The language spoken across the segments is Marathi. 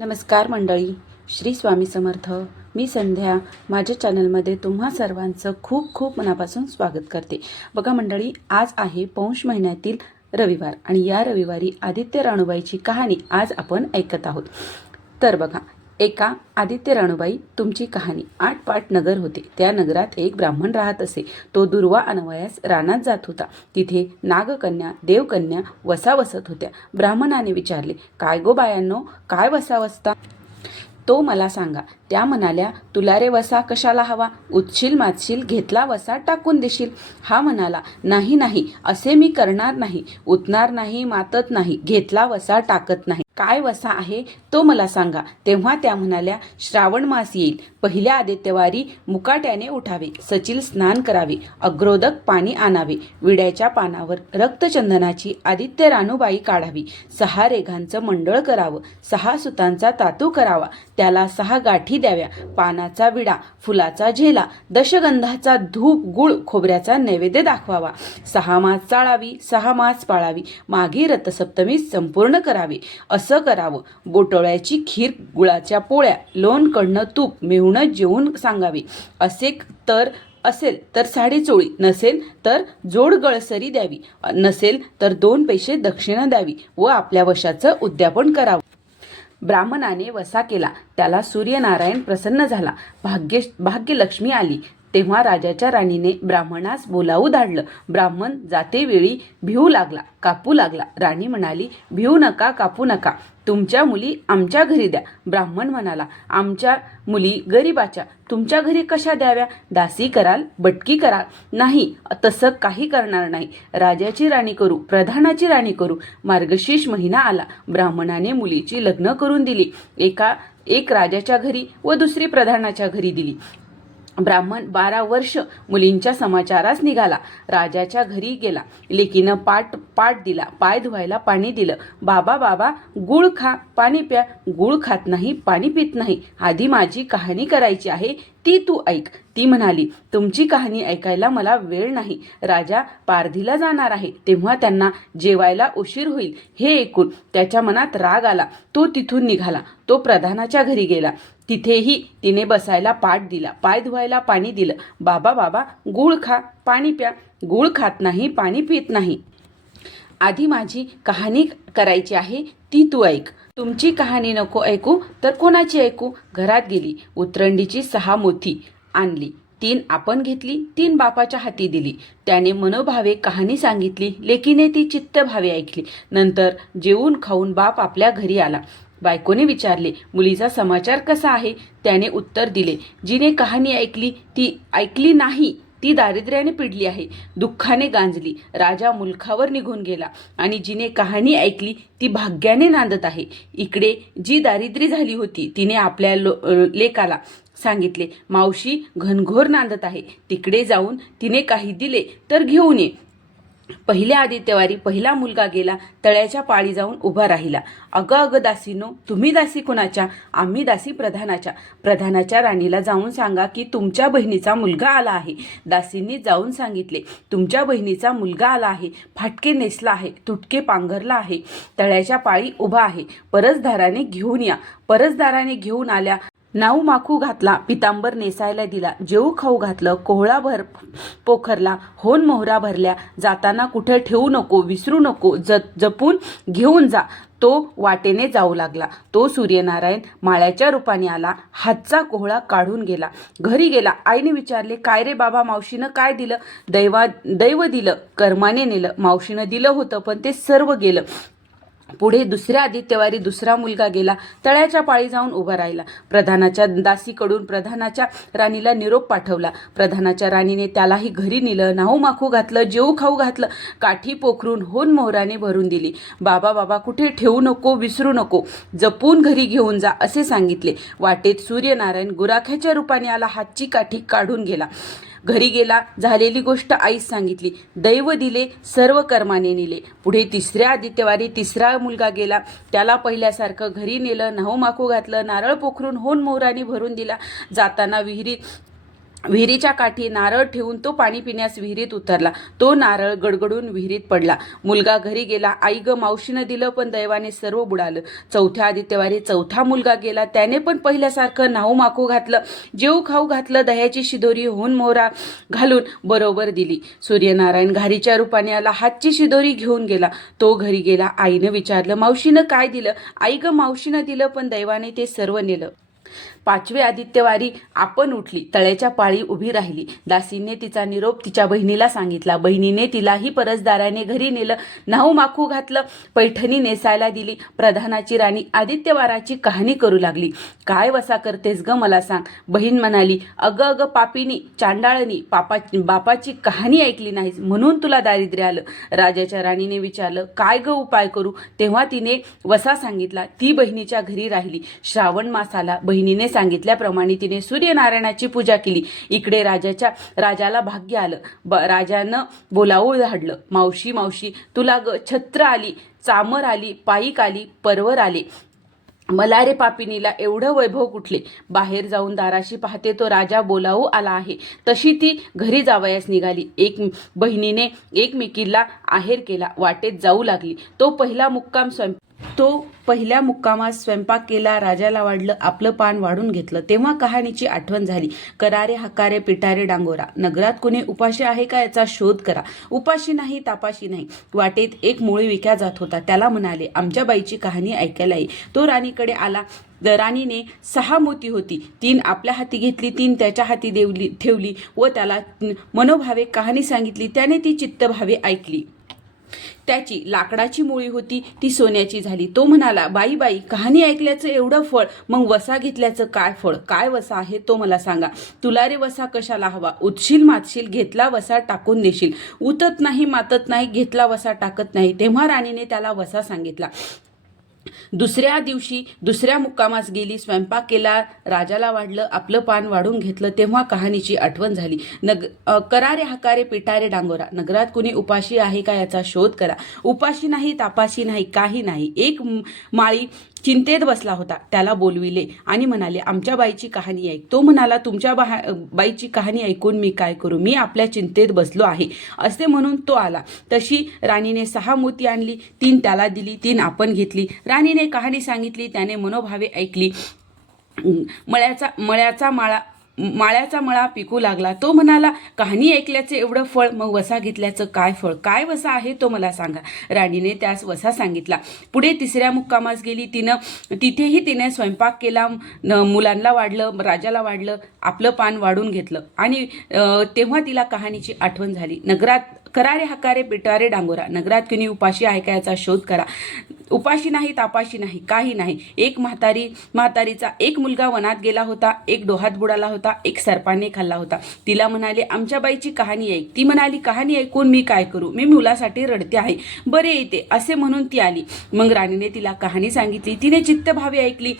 नमस्कार मंडळी, श्री स्वामी समर्थ. मी संध्या. माझ्या चॅनलमध्ये तुम्हा सर्वांचं खूप खूप मनापासून स्वागत करते. बघा मंडळी, आज आहे पौष महिन्यातील रविवार आणि या रविवारी आदित्य राणूबाईची कहाणी आज आपण ऐकत आहोत. तर बघा, एका आदित्य राणूबाई तुमची कहाणी. 8 पाट नगर होते. त्या नगरात एक ब्राह्मण राहत असे. तो दुर्वा अन्वयास रानात जात होता. तिथे नागकन्या, देवकन्या वसा वसत होत्या. ब्राह्मणाने विचारले, काय गो बायांनो, काय वसा वसता? तो मला सांगा. त्या म्हणाल्या, तुला रे वसा कशाला हवा? उतशील मातशील, घेतला वसा टाकून देशील. हा म्हणाला, नाही नाही, असे मी करणार नाही. उतणार नाही, मातत नाही, घेतला वसा टाकत नाही. काय वसा आहे तो मला सांगा. तेव्हा त्या म्हणाल्या, श्रावण मास येईल. पहिल्या आदित्यवारी मुकाट्याने उठावे, सचिल स्नान करावे, अग्रोदक पाणी आणावे, विड्याच्या पानावर रक्तचंदनाची आदित्य राणूबाई काढावी, 6 रेघांचं मंडळ करावं, 6 सुतांचा तातू करावा, त्याला 6 गाठी द्याव्या, पानाचा विडा, फुलाचा झेला, दशगंधाचा धूप, गुळ, खोबऱ्याचा नैवेद्य दाखवावा, 6 मास चाळावी, 6 मास पाळावी, माघी रथसप्तमी संपूर्ण करावी. असं करावं. बोटोळ्याची खीर, गुळाच्या पोळ्या, लोणकडनं तूप, मेहुणं जेवून सांगावी. असेल तर साडेचोळी, नसेल तर जोड गळसरी द्यावी, नसेल तर 2 पैसे दक्षिणा द्यावी व आपल्या वशाचं उद्यापन करावं. ब्राह्मणाने वसा केला. त्याला सूर्यनारायण प्रसन्न झाला. भाग्यलक्ष्मी आली. तेव्हा राजाच्या राणीने ब्राह्मणास बोलावू धाडलं. ब्राह्मण जातेवेळी भिवू लागला, कापू लागला. राणी म्हणाली, भिवू नका, कापू नका. तुमच्या मुली आमच्या घरी द्या. ब्राह्मण म्हणाला, आमच्या मुली गरीबाच्या, तुमच्या घरी कशा द्याव्या? दासी कराल, बटकी कराल? नाही, तसं काही करणार नाही. राजाची राणी करू, प्रधानाची राणी करू. मार्गशीर्ष महिना आला. ब्राह्मणाने मुलीची लग्न करून दिली. एक राजाच्या घरी व दुसरी प्रधानाच्या घरी दिली. ब्राह्मण 12 वर्ष मुलींच्या समाचारास निघाला. राजाच्या घरी गेला. लेकीनं पाट दिला, पाय धुवायला पाणी दिलं. बाबा, गुळ खा, पाणी प्या. गुळ खात नाही, पाणी पित नाही. आधी माझी कहाणी करायची आहे, ती तू ऐक. ती म्हणाली, तुमची कहाणी ऐकायला मला वेळ नाही. राजा पारधीला जाणार आहे, तेव्हा त्यांना जेवायला उशीर होईल. हे ऐकून त्याच्या मनात राग आला. तो तिथून निघाला. तो प्रधानाच्या घरी गेला. तिथेही तिने बसायला पाट दिला, पाय धुवायला पाणी दिलं. बाबा, गुळ खा, पाणी प्या. गुळ खात नाही, पाणी पित नाही. आधी माझी कहाणी करायची आहे, ती तू ऐक. तुमची कहाणी नको ऐकू तर कोणाची ऐकू? घरात गेली. उतरंडीची 6 मोती आणली. 3 आपण घेतली, 3 बापाच्या हाती दिली. त्याने मनोभावे कहाणी सांगितली. लेकीने ती चित्तभावे ऐकली. नंतर जेवून खाऊन बाप आपल्या घरी आला. बायकोने विचारले, मुलीचा समाचार कसा आहे? त्याने उत्तर दिले, जिने कहाणी ऐकली ती ऐकली नाही, ती दारिद्र्याने पिडली आहे, दुःखाने गांजली. राजा मुलखावर निघून गेला आणि जिने कहाणी ऐकली ती भाग्याने नांदत आहे. इकडे जी दारिद्र्य झाली होती तिने आपल्या लेकाला सांगितले, मावशी घनघोर नांदत आहे, तिकडे जाऊन तिने काही दिले तर घेऊन ये. पहिल्या आदित्यवारी पहिला मुलगा गेला. तळ्याच्या पाळी जाऊन उभा राहिला. अगं दासीनो, तुम्ही दासी कुणाच्या? आम्ही दासी प्रधानाच्या. प्रधानाच्या राणीला जाऊन सांगा की तुमच्या बहिणीचा मुलगा आला आहे. दासींनी जाऊन सांगितले, तुमच्या बहिणीचा मुलगा आला आहे, फाटके नेसला आहे, तुटके पांघरला आहे, तळ्याच्या पाळी उभा आहे, परसदाराने घेऊन या. परसदाराने घेऊन आल्या. नाऊ माखू घातला, पितांबर नेसायला दिला, जेऊ खाऊ घातलं, कोहळा पोखरला, होन मोहरा भरल्या. जाताना कुठे ठेवू नको, विसरू नको, जपून घेऊन जा. तो वाटेने जाऊ लागला. तो सूर्यनारायण माळ्याच्या रूपाने आला. हातचा कोहळा काढून गेला. घरी गेला. आईने विचारले, काय रे बाबा, मावशीनं काय दिलं? दैव दिलं, कर्माने नेलं. मावशीनं दिलं होतं पण ते सर्व गेलं. पुढे दुसऱ्या आदित्यवारी दुसरा मुलगा गेला. तळ्याच्या पाळी जाऊन उभा राहिला. प्रधानाच्या दासीकडून प्रधानाच्या राणीला निरोप पाठवला. प्रधानाच्या राणीने त्यालाही घरी नेलं, नाहू माखू घातलं, जेऊ खाऊ घातलं, काठी पोखरून होन मोहराने भरून दिली. बाबा, कुठे ठेवू नको, विसरू नको, जपून घरी घेऊन जा असे सांगितले. वाटेत सूर्यनारायण गुराख्याच्या रूपाने आला. हातची काठी काढून गेला. घरी गेला. झालेली गोष्ट आईस सांगितली. दैव दिले, सर्व कर्माने नेले. पुढे तिसऱ्या आदित्यवारी तिसरा मुलगा गेला. त्याला पहिल्यासारखं घरी नेलं, नाहू माखू घातलं, नारळ पोखरून होन मोहराने भरून दिला. जाताना विहिरीत विहिरीच्या काठी नारळ ठेवून तो पाणी पिण्यास विहिरीत उतरला. तो नारळ गडगडून विहिरीत पडला. मुलगा घरी गेला. आई ग मावशीनं दिलं पण दैवाने सर्व बुडालं. चौथ्या आदित्यवारी चौथा मुलगा गेला. त्याने पण पहिल्यासारखं नाहू माकू घातलं, जेऊ खाऊ घातलं. दह्याची शिदोरी होऊन मोहरा घालून बरोबर दिली. सूर्यनारायण घारीच्या रूपाने आला. हातची शिदोरी घेऊन गेला. तो घरी गेला. आईनं विचारलं, मावशीनं काय दिलं? आई ग मावशीनं दिलं पण दैवाने ते सर्व नेलं. पाचवे आदित्यवारी आपण उठली. तळ्याच्या पाळी उभी राहिली. दासीने तिचा निरोप तिच्या बहिणीला सांगितला. बहिणीने तिलाही परसदाराने घरी नेलं. नाहू माखू घातलं. पैठणी नेसायला दिली. प्रधानाची राणी आदित्यवाराची कहाणी करू लागली. काय वसा करतेस ग मला सांग? बहीण म्हणाली, अगं अगं पापीनी चांडाळनी, बापाची कहाणी ऐकली नाहीस म्हणून तुला दारिद्र्य आलं. राजाच्या राणीने विचारलं, काय ग उपाय करू? तेव्हा तिने वसा सांगितला. ती बहिणीच्या घरी राहिली. श्रावण मास आला. बहिणीने सांगितल्याप्रमाणे तिने सूर्यनारायणाची पूजा केली. इकडे राजाला भाग्य आलं. राजानं बोलावून धाडलं, मावशी मावशी तुला ग छत्र आली, चामर आली, पाईक आली, परवर आले. मला रे पापिनीला एवढं वैभव कुठले? बाहेर जाऊन दाराशी पाहते तो राजा बोलावू आला आहे. तशी ती घरी जावयास निघाली. बहिणीने एकमेकीला आहेर केला. वाटेत जाऊ लागली. तो पहिल्या मुक्कामात स्वयंपाक केला. राजाला वाढलं. आपलं पान वाढून घेतलं. तेव्हा कहाणीची आठवण झाली. करारे हकारे पिटारे डांगोरा, नगरात कुणी उपाशी आहे का याचा शोध करा. उपाशी नाही तापाशी नाही. वाटेत एक मुळी विक्या जात होता. त्याला म्हणाले, आमच्या बाईची कहाणी ऐकायला ये. तो राणीकडे आला. राणीने 6 मोती होती. 3 आपल्या हाती घेतली, 3 त्याच्या हाती ठेवली व त्याला मनोभावे कहाणी सांगितली. त्याने ती चित्तभावे ऐकली. त्याची लाकडाची मुळी होती, ती सोन्याची झाली. तो म्हणाला, बाई बाई कहाणी ऐकल्याचं एवढं फळ, मग वसा घेतल्याचं काय फळ? काय वसा आहे तो मला सांगा. तुला रे वसा कशाला हवा? उतशील मातशील, घेतला वसा टाकून देशील. उतत नाही मातत नाही, घेतला वसा टाकत नाही. तेव्हा राणीने त्याला वसा सांगितला. दुसऱ्या दिवशी दुसऱ्या मुक्कामास गेली. स्वयंपाक केला. राजाला वाढलं. आपलं पान वाढून घेतलं. तेव्हा कहाणीची आठवण झाली. करारे हकारे पिटारे डांगोरा, नगरात कुणी उपाशी आहे का याचा शोध करा. उपाशी नाही तापाशी नाही काही नाही. एक माळी चिंतेत बसला होता. त्याला बोलविले आणि म्हणाले, आमच्या बाईची कहाणी ऐक. तो म्हणाला, तुमच्या बाईची कहाणी ऐकून मी काय करू? मी आपल्या चिंतेत बसलो आहे. असे म्हणून तो आला. तशी राणीने 6 मोती आणली. 3 त्याला दिली, 3 आपण घेतली. राणीने कहाणी सांगितली. त्याने मनोभावे ऐकली. माळ्याचा मळा पिकू लागला. तो म्हणाला, कहाणी ऐकल्याचे एवढं फळ, मग वसा घेतल्याचं काय फळ? काय वसा आहे तो मला सांगा. राणीने त्यास वसा सांगितला. पुढे तिसऱ्या मुक्कामास गेली. तिथेही तिने स्वयंपाक केला. मुलांना वाढलं, राजाला वाढलं, आपलं पान वाढून घेतलं आणि तेव्हा तिला कहाणीची आठवण झाली. नगरात करारे हकारे पिटारे डांगोरा, नगरात कुणी उपाशी आहे का याचा शोध करा. उपाशी नाही तापाशी नाही काही नाही. एक म्हातारीचा एक मुलगा वनात गेला होता. एक डोहात बुडाला होता. एक सर्पाने खाल्ला होता. तिला म्हणाले, आमच्या बाईची कहाणी ऐक. ती म्हणाली, कहाणी ऐकून मी काय करू? मी मुलासाठी रडते आहे. बरे येते असे म्हणून ती आली. मग राणीने तिला कहाणी सांगितली. तिने चित्तभावे ऐकली.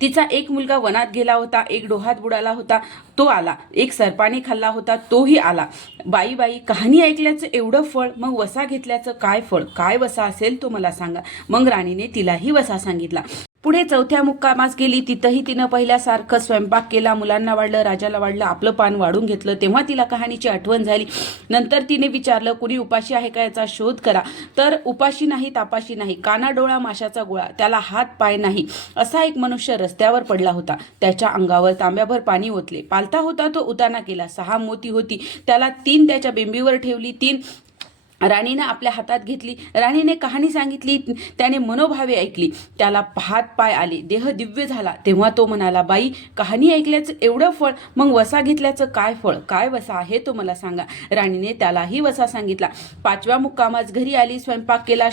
तिचा एक मुलगा वनात गेला होता. एक डोहात बुडाला होता, तो आला. एक सर्पाने खाल्ला होता, तोही आला. बाई बाई कहाणी ऐकल्याचं एवढं फळ, मग वसा घेतल्याचं काय फळ? काय वसा असेल तो मला सांगा. मग राणीने तिलाही वसा सांगितला. पुढे चौथ्या मुक्कामास गेली. तिथंही तिनं पहिल्यासारखं स्वयंपाक केला. मुलांना वाढलं, राजाला वाढलं, आपलं पान वाढून घेतलं. तेव्हा तिला कहाणीची आठवण झाली. नंतर तिने विचारलं, कुणी उपाशी आहे का याचा शोध करा. तर उपाशी नाही तापाशी नाही, काना डोळा माशाचा गोळा, त्याला हात पाय नाही, असा एक मनुष्य रस्त्यावर पडला होता. त्याच्या अंगावर तांब्याभर पाणी ओतले. पालता होता तो उताना केला. 6 मोती होती. त्याला 3 त्याच्या बिंबीवर ठेवली. 3 राणीने आपल्या हातात घेतली. राणीने कहाणी सांगितली. त्याने मनोभावे ऐकली. त्याला हात पाय आले. देह दिव्य झाला. तेव्हा तो म्हणाला, बाई कहाणी ऐकल्याचं एवढं फळ, मग वसा घेतल्याचं काय फळ? काय वसा आहे तो मला सांगा. राणीने त्यालाही वसा सांगितला. 5व्या मुक्कामास घरी आली. स्वयंपाक केला.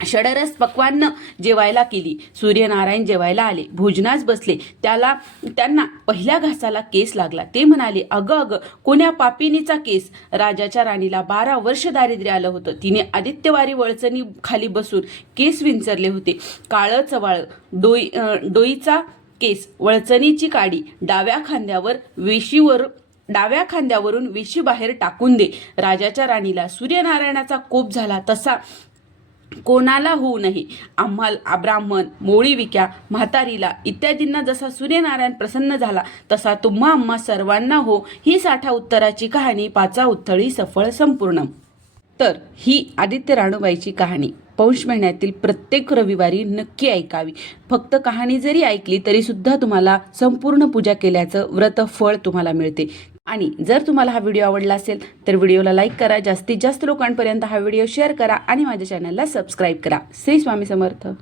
षडरस पक्वान्न जेवायला केली. सूर्यनारायण जेवायला आले. भोजनास बसले. त्यांना पहिल्या घासाला केस लागला. ते म्हणाले, अगं अगं कोण्या पापिनीचा केस? राजाच्या राणीला 12 वर्ष दारिद्र्य आलं होतं. तिने आदित्यवारी वळचणी खाली बसून केस विंचरले होते. काळं चवाळ डोईचा केस, वळचणीची काडी, डाव्या खांद्यावरून वेशी बाहेर टाकून दे. राजाच्या राणीला सूर्यनारायणाचा कोप झाला. तसा कोणाला होऊ नये. आम्हाला ब्राह्मण, मोळी विक्या, म्हातारीला इत्यादींना जसा सूर्यनारायण प्रसन्न झाला तसा तुम्हा आम्हा सर्वांना हो. ही साठा उत्तराची कहाणी पाचा उत्थळी सफळ संपूर्ण. तर ही आदित्य राणूबाईची कहाणी पौष महिन्यातील प्रत्येक रविवारी नक्की ऐकावी. फक्त कहाणी जरी ऐकली तरी सुद्धा तुम्हाला संपूर्ण पूजा केल्याचं व्रत फळ तुम्हाला मिळते. आणि जर तुम्हाला हा व्हिडिओ आवडला असेल तर व्हिडिओला लाईक करा, जास्तीत जास्त लोकांपर्यंत हा व्हिडिओ शेअर करा आणि माझ्या चॅनलला सबस्क्राईब करा. श्री स्वामी समर्थ.